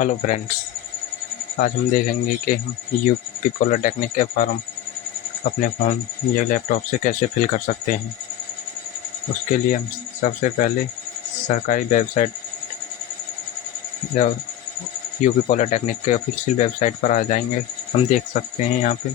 Hello friends, आज हम देखेंगे कि हम यूपी पॉलिटेक्निक के फॉर्म अपने फ़ोन या लैपटॉप से कैसे फिल कर सकते हैं। उसके लिए हम सबसे पहले सरकारी वेबसाइट या यूपी पॉलिटेक्निक के ऑफिशियल वेबसाइट पर आ जाएंगे। हम देख सकते हैं यहाँ पे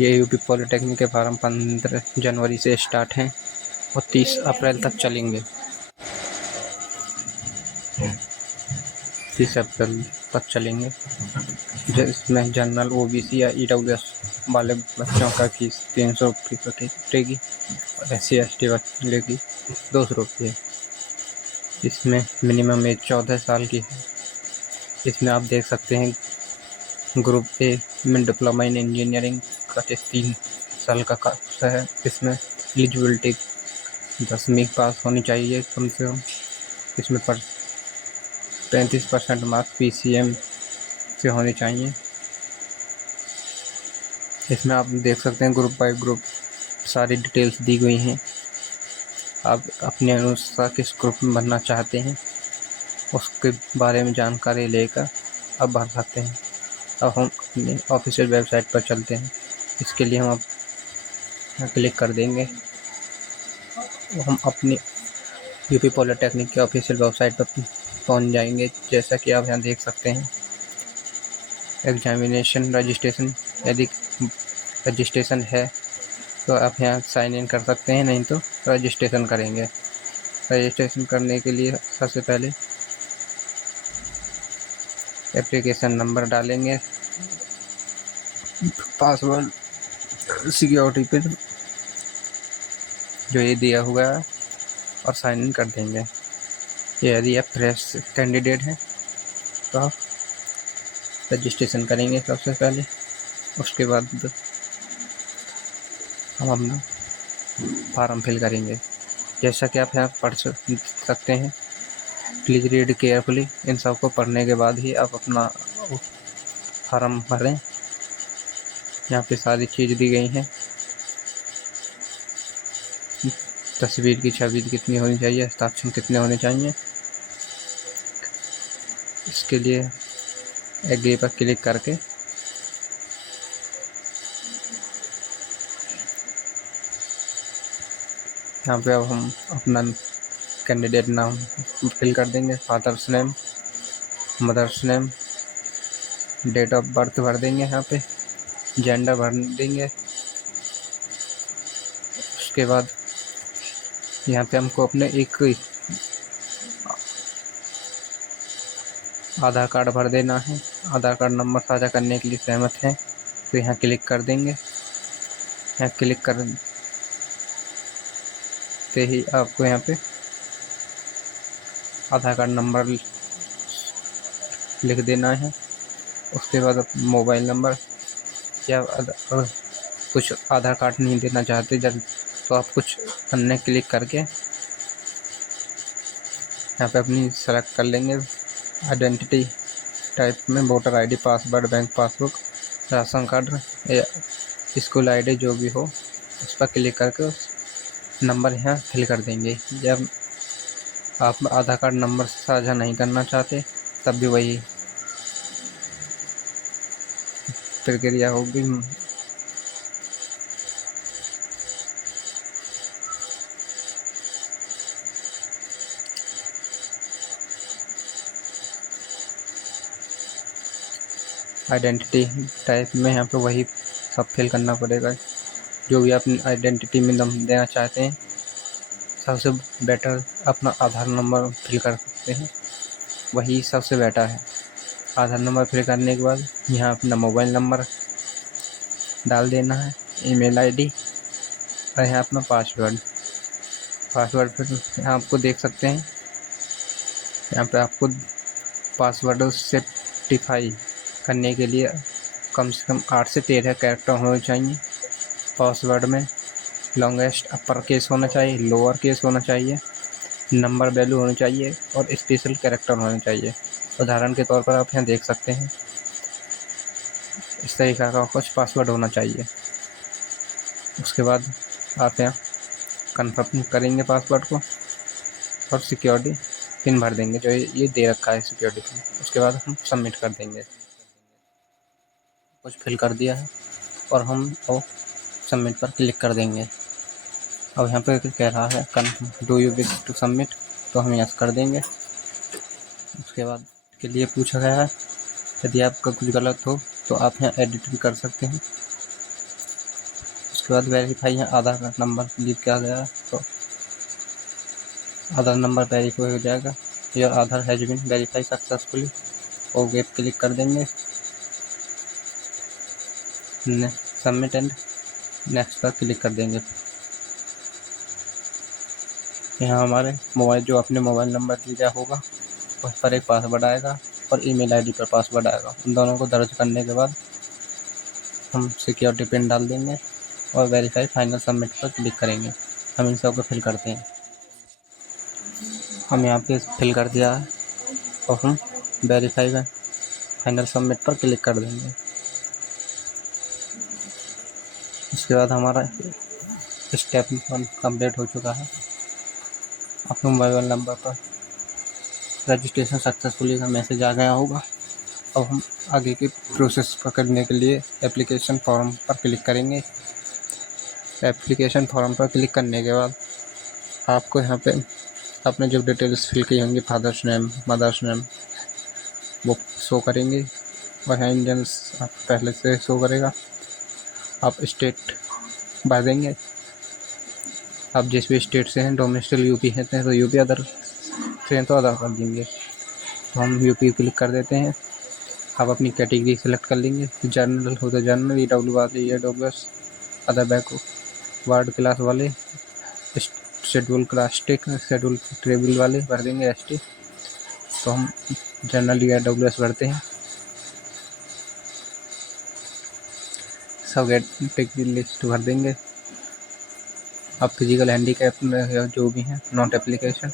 ये यूपी पॉलिटेक्निक के फॉर्म 15 जनवरी से स्टार्ट हैं और 30 अप्रैल तक चलेंगे। 30 अप्रैल तक चलेंगे, जिसमें जनरल ओबीसी या ईडब्ल्यूएस वाले बच्चों का फीस 300 रुपये कटेगी और SC/ST वाले की 200 रुपये। इसमें मिनिमम एज 14 साल की है। इसमें आप देख सकते हैं ग्रुप ए में डिप्लोमा इन इंजीनियरिंग का 3 साल का कोर्स है। इसमें एलिजिबिलिटी 10वीं पास होनी चाहिए कम से कम। इसमें 35% मार्क्स PCM से होने चाहिए। इसमें आप देख सकते हैं ग्रुप बाय ग्रुप सारी डिटेल्स दी गई हैं। आप अपने अनुसार किस ग्रुप में बनना चाहते हैं उसके बारे में जानकारी लेकर आप भर सकते हैं। अब हम अपने ऑफिशियल वेबसाइट पर चलते हैं। इसके लिए हम अब क्लिक कर देंगे। हम अपनी यूपी पॉलिटेक्निक के ऑफिशियल वेबसाइट पर पहुंच जाएंगे। जैसा कि आप यहाँ देख सकते हैं एग्जामिनेशन रजिस्ट्रेशन, यदि रजिस्ट्रेशन है तो आप यहाँ साइन इन कर सकते हैं, नहीं तो रजिस्ट्रेशन करेंगे। रजिस्ट्रेशन करने के लिए सबसे पहले एप्लीकेशन नंबर डालेंगे, पासवर्ड सिक्योरिटी पे जो ये दिया हुआ है और साइन इन कर देंगे। यदि आप फ्रेश कैंडिडेट हैं तो आप रजिस्ट्रेशन करेंगे सबसे पहले। उसके बाद हम अपना फॉर्म फिल करेंगे। जैसा कि आप यहाँ पढ़ सकते हैं, प्लीज़ रीड केयरफुली। इन सबको पढ़ने के बाद ही आप अपना फॉर्म भरें। यहाँ पे सारी चीज़ दी गई हैं। तस्वीर की छवि कितनी होनी चाहिए, हस्ताक्षर कितने होने चाहिए। इसके लिए एग्री पर क्लिक करके यहाँ पे अब हम अपना कैंडिडेट नाम फिल कर देंगे, father's name, mother's name, date of birth भर देंगे, यहाँ पे जेंडर भर देंगे। उसके बाद यहाँ पे हमको अपने एक आधार कार्ड भर देना है। आधार कार्ड नंबर साझा करने के लिए सहमत हैं तो यहाँ क्लिक कर देंगे। यहाँ क्लिक करते ही आपको यहाँ पे आधार कार्ड नंबर लिख देना है। उसके बाद मोबाइल नंबर, या कुछ आधार कार्ड नहीं देना चाहते जब तो आप कुछ अन्य क्लिक करके यहाँ पे अपनी सेलेक्ट कर लेंगे। आइडेंटिटी टाइप में voter ID, password, bank passbook, ration card या स्कूल ID जो भी हो उस पर क्लिक करके उस नंबर यहाँ फिल कर देंगे। जब आप आधार कार्ड नंबर साझा नहीं करना चाहते तब भी वही प्रक्रिया होगी। आइडेंटिटी टाइप में यहाँ पे वही सब फिल करना पड़ेगा जो भी आप आइडेंटिटी में देना चाहते हैं। सबसे बेटर अपना आधार नंबर फिल कर सकते हैं, वही सबसे बेटर है। आधार नंबर फिल करने के बाद यहाँ अपना मोबाइल नंबर डाल देना है, ईमेल ID और यहाँ अपना पासवर्ड फिर यहाँ आपको देख सकते हैं यहाँ पे आपको पासवर्ड सेटिफाई करने के लिए कम से कम 8 से 13 कैरेक्टर होने चाहिए। पासवर्ड में लॉन्गेस्ट अपर केस होना चाहिए, लोअर केस होना चाहिए, नंबर वैल्यू होनी चाहिए और स्पेशल कैरेक्टर होने चाहिए। उदाहरण के तौर पर आप यहाँ देख सकते हैं इस तरीक़ा का कुछ पासवर्ड होना चाहिए। उसके बाद आप यहाँ कन्फर्म करेंगे पासवर्ड को और सिक्योरिटी पिन भर देंगे जो ये दे रखा है सिक्योरिटी पिन। उसके बाद हम सबमिट कर देंगे। कुछ फिल कर दिया है और हम सबमिट पर क्लिक कर देंगे। अब यहाँ पे कह रहा है do you wish to submit, तो हम यस कर देंगे। उसके बाद के लिए पूछा गया है, यदि आपका कुछ गलत हो तो आप यहाँ एडिट भी कर सकते हैं। उसके बाद वेरीफाई यहाँ आधार नंबर क्लिक किया गया है, तो आधार नंबर वेरीफाई हो जाएगा। Your Aadhaar has been verify successfully, और वेब क्लिक कर देंगे। सबमिट एंड नेक्स्ट पर क्लिक कर देंगे। यहाँ हमारे मोबाइल जो अपने मोबाइल नंबर दिया होगा उस पर एक पासवर्ड आएगा और ईमेल आईडी पर पासवर्ड आएगा। उन दोनों को दर्ज करने के बाद हम सिक्योरिटी पिन डाल देंगे और वेरीफाई फाइनल सबमिट पर क्लिक करेंगे। हम इन सब को फिल करते हैं। हम यहाँ पे फिल कर दिया है और हम वेरीफाई फाइनल सबमिट पर क्लिक कर देंगे। उसके बाद हमारा स्टेप 1 कंप्लीट हो चुका है। आपके मोबाइल नंबर पर रजिस्ट्रेशन सक्सेसफुली का मैसेज आ गया होगा। अब हम आगे की प्रोसेस करने के लिए एप्लीकेशन फॉर्म पर क्लिक करेंगे। एप्लीकेशन फॉर्म पर क्लिक करने के बाद आपको यहाँ पे अपने जो डिटेल्स फिल की होंगी, फादर्स नेम, मदर्स नेम, वो शो करेंगे और यहाँ इंडियंस आप पहले से शो करेगा। आप स्टेट भर देंगे। आप जिस भी स्टेट से हैं, डोमेस्टिक यूपी हैं तो यूपी, अदर से हैं तो अदर कर देंगे। तो हम यूपी क्लिक कर देते हैं। आप अपनी कैटेगरी सेलेक्ट कर लेंगे। जनरल हो तो जनरल, EW वाले EWS, अदर बैकवर्ड क्लास वाले, शेड्यूल कास्टिक, शेड्यूल ट्राइबल वाले भर देंगे ST। तो हम जनरल EWS भरते हैं। सब कैटेगरी लिस्ट भर देंगे। अब फिजिकल हैंडीकैप में जो भी हैं नॉट एप्लीकेशन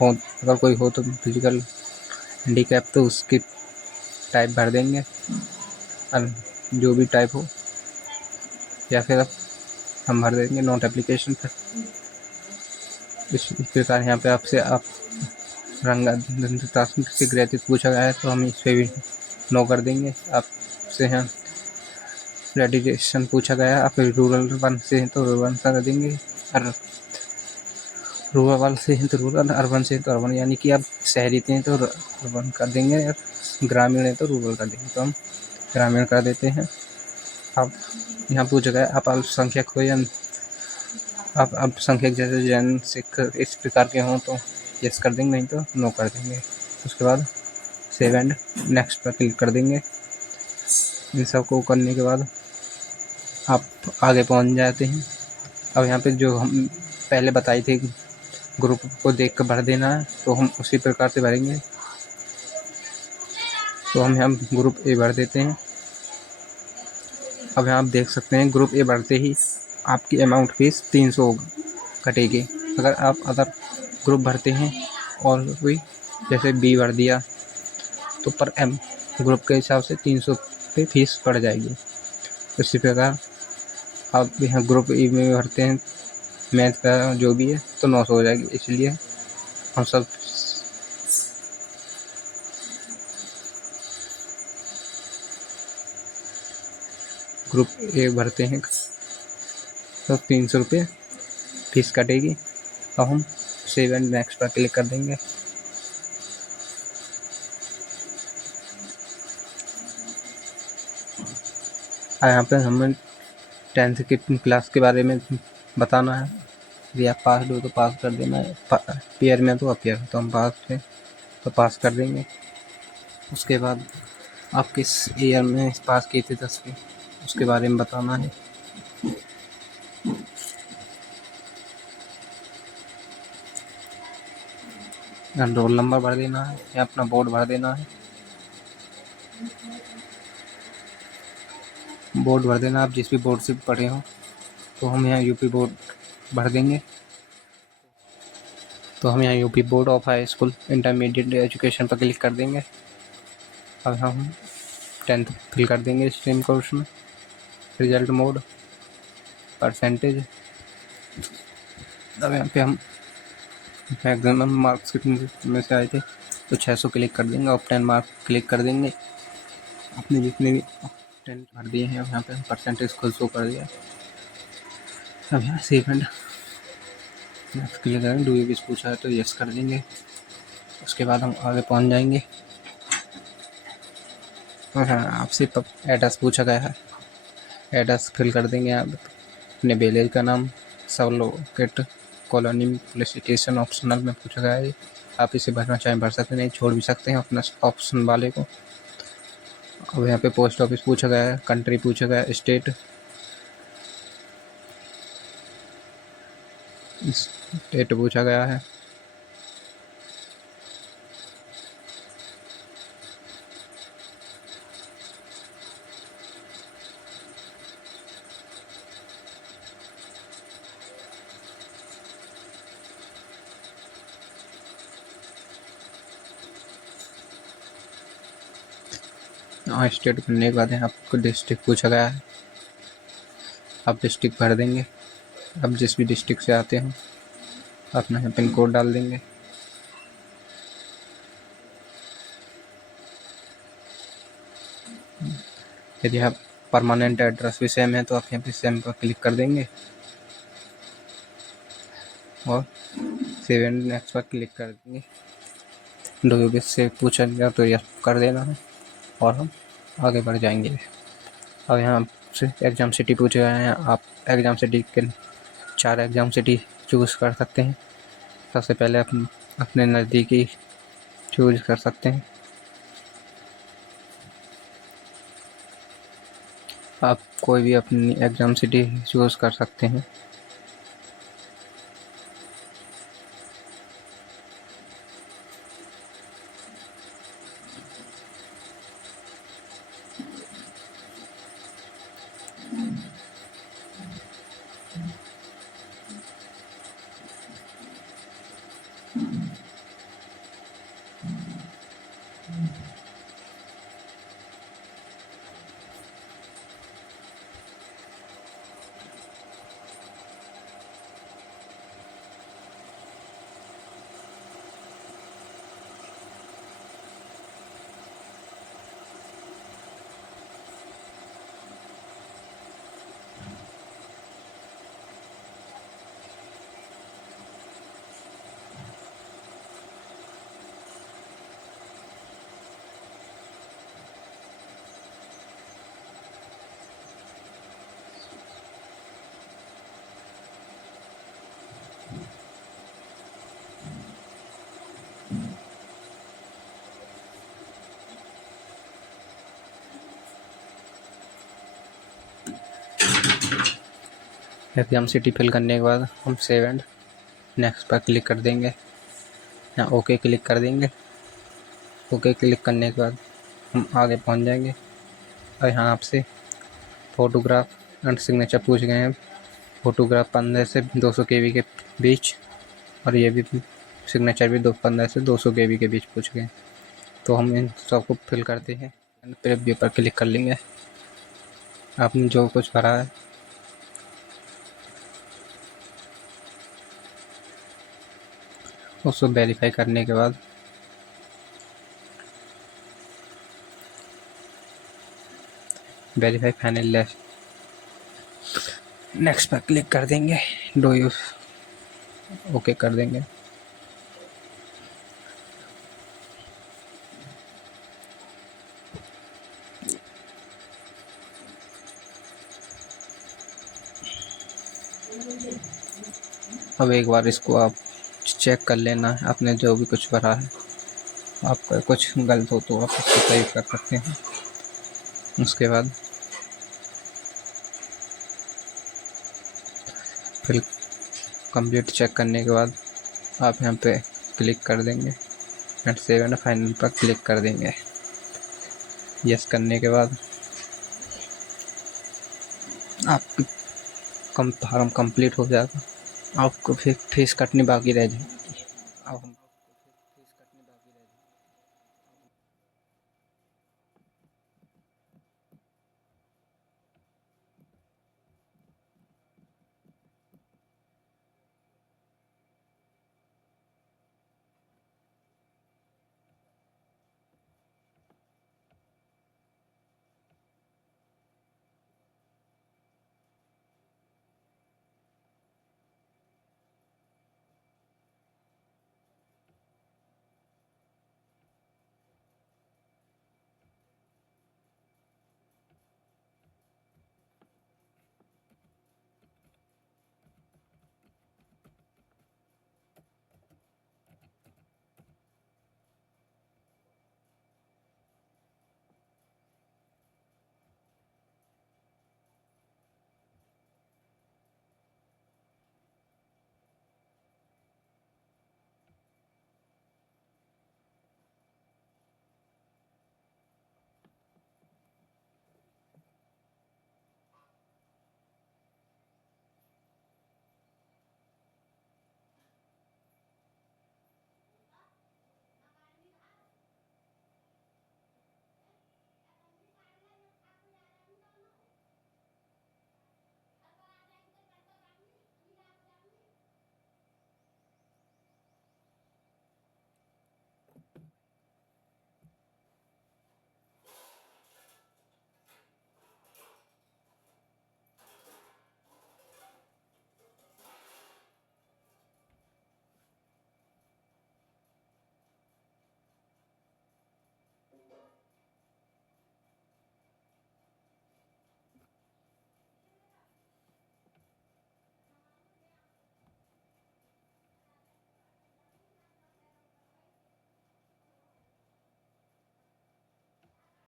हो, अगर कोई हो तो फिजिकल हैंडीकैप तो उसकी टाइप भर देंगे, जो भी टाइप हो, या फिर अब हम भर देंगे नॉट एप्लीकेशन पर। इस प्रकार यहाँ पे आपसे आप रंगता से ग्रैतिक पूछा गया है तो हम इस पर भी नो कर देंगे। आपसे यहाँ रेडिएशन पूछा गया है, आप रूरल वन से हैं तो रूरल कर देंगे, और रूरल वाले से हैं तो रूरल, अर्बन से हैं तो अर्बन, यानी कि आप शहरी हैं तो अर्बन कर देंगे और ग्रामीण है तो रूरल कर देंगे। तो हम ग्रामीण कर देते हैं। आप यहाँ पूछा गया आप अल्पसंख्यक हो या आप अल्पसंख्यक जैसे जैन, सिख इस प्रकार के हों तो यस कर देंगे, नहीं तो नो कर देंगे। उसके बाद सेव एंड नेक्स्ट पर क्लिक कर देंगे। इन सब को करने के बाद आप आगे पहुंच जाते हैं। अब यहाँ पे जो हम पहले बताई थी ग्रुप को देख कर भर देना है, तो हम उसी प्रकार से भरेंगे। तो हम यहाँ ग्रुप A भर देते हैं। अब यहाँ आप देख सकते हैं ग्रुप A भरते ही आपकी अमाउंट फीस 300 कटेगी। अगर आप अदर ग्रुप भरते हैं और कोई जैसे B भर दिया तो पर ग्रुप के हिसाब से 300 पे फीस पड़ जाएगी। इसी प्रकार आप यहाँ ग्रुप E में भरते हैं मैथ का जो भी है तो 900 हो जाएगी। इसलिए हम सब ग्रुप A भरते हैं तो 300 रुपये फीस कटेगी। अब हम सेव एंड नेक्स्ट पर क्लिक कर देंगे। यहाँ पे हमें 10th की क्लास के बारे में बताना है। यदि आप पास हो तो पास कर देना है, पेयर में तो अपेयर, तो हम पास थे तो पास कर देंगे। उसके बाद आप किस ईयर में पास किए थे 10वीं, उसके बारे में बताना है। रोल नंबर भर देना है या अपना बोर्ड भर देना है। बोर्ड भर देना आप जिस भी बोर्ड से पढ़े हो। तो हम यहाँ यूपी बोर्ड भर देंगे। तो हम यहाँ UP board of high school intermediate education पर क्लिक कर देंगे। अब हम 10th फिल कर देंगे स्ट्रीम कोर्स में। रिजल्ट मोड, परसेंटेज, अब यहाँ पे हम मैक्सिमम मार्क्स कितने में से आए थे, तो 600 क्लिक कर देंगे और 10 मार्क क्लिक कर देंगे। आपने जितने भी 10 भर दिए हैं, अब यहाँ पे परसेंटेज खुद शो कर दिया। अब यहाँ सेकंड नेक्स्ट क्लिक करेंगे, डू यू विश पूछा है तो यस कर देंगे। उसके बाद हम आगे पहुँच जाएंगे। और हाँ, आपसे एड्रेस पूछा गया है, एड्रेस फिल कर देंगे आप। अपने विलेज का नाम, सब locate, colony, police station optional में पूछा गया है। आप इसे भरना चाहें भर सकते, नहीं छोड़ भी सकते हैं अपना ऑप्शन वाले को। अब यहाँ पे पोस्ट ऑफिस पूछा गया है, कंट्री पूछा गया है, स्टेट पूछा गया है। स्टेट भरने के बाद यहाँ आपको डिस्ट्रिक्ट पूछा गया है, आप डिस्ट्रिक्ट भर देंगे। अब जिस भी डिस्ट्रिक्ट से आते हो अपना यहाँ पिन कोड डाल देंगे। यदि आप परमानेंट एड्रेस भी सेम है तो आप यहाँ पे सेम पर क्लिक कर देंगे और सेव एंड नेक्स्ट पर क्लिक कर देंगे। डू यू विश से पूछा गया तो यस कर देना है और हम आगे बढ़ जाएंगे। अब यहाँ से एग्ज़ाम सिटी पूछे गए हैं, आप एग्ज़ाम सिटी के 4 एग्ज़ाम सिटी चूज़ कर सकते हैं। सबसे पहले अपने नज़दीकी चूज़ कर सकते हैं। आप कोई भी अपनी एग्ज़ाम सिटी चूज़ कर सकते हैं। एग्ज़ाम सिटी फिल करने के बाद हम सेव एंड नेक्स्ट पर क्लिक कर देंगे, यहाँ ओके क्लिक कर देंगे। ओके क्लिक करने के बाद हम आगे पहुंच जाएंगे और यहाँ आपसे फ़ोटोग्राफ एंड सिग्नेचर पूछ गए हैं। फ़ोटोग्राफ 15 से 200 KB के बीच और ये भी सिग्नेचर भी 15 से 200 KB के बीच पूछ गए। तो हम इन सबको फिल करते हैं, प्रीव्यू पर क्लिक कर लेंगे। आपने जो कुछ भरा है उसको वेरीफाई करने के बाद वेरीफाई फाइनल नेक्स्ट पर क्लिक कर देंगे। डू यू ओके कर देंगे। अब एक बार इसको आप चेक कर लेना है, आपने जो भी कुछ भरा है, आपका कुछ गलत हो तो आप उसको सही कर सकते हैं। उसके बाद फिर कंप्लीट चेक करने के बाद आप यहाँ पे क्लिक कर देंगे एंड सेव एंड फाइनल पर क्लिक कर देंगे। यस करने के बाद आपकी फार्म कंप्लीट हो जाएगा। आपको फिर फीस कटनी बाकी रह जाए।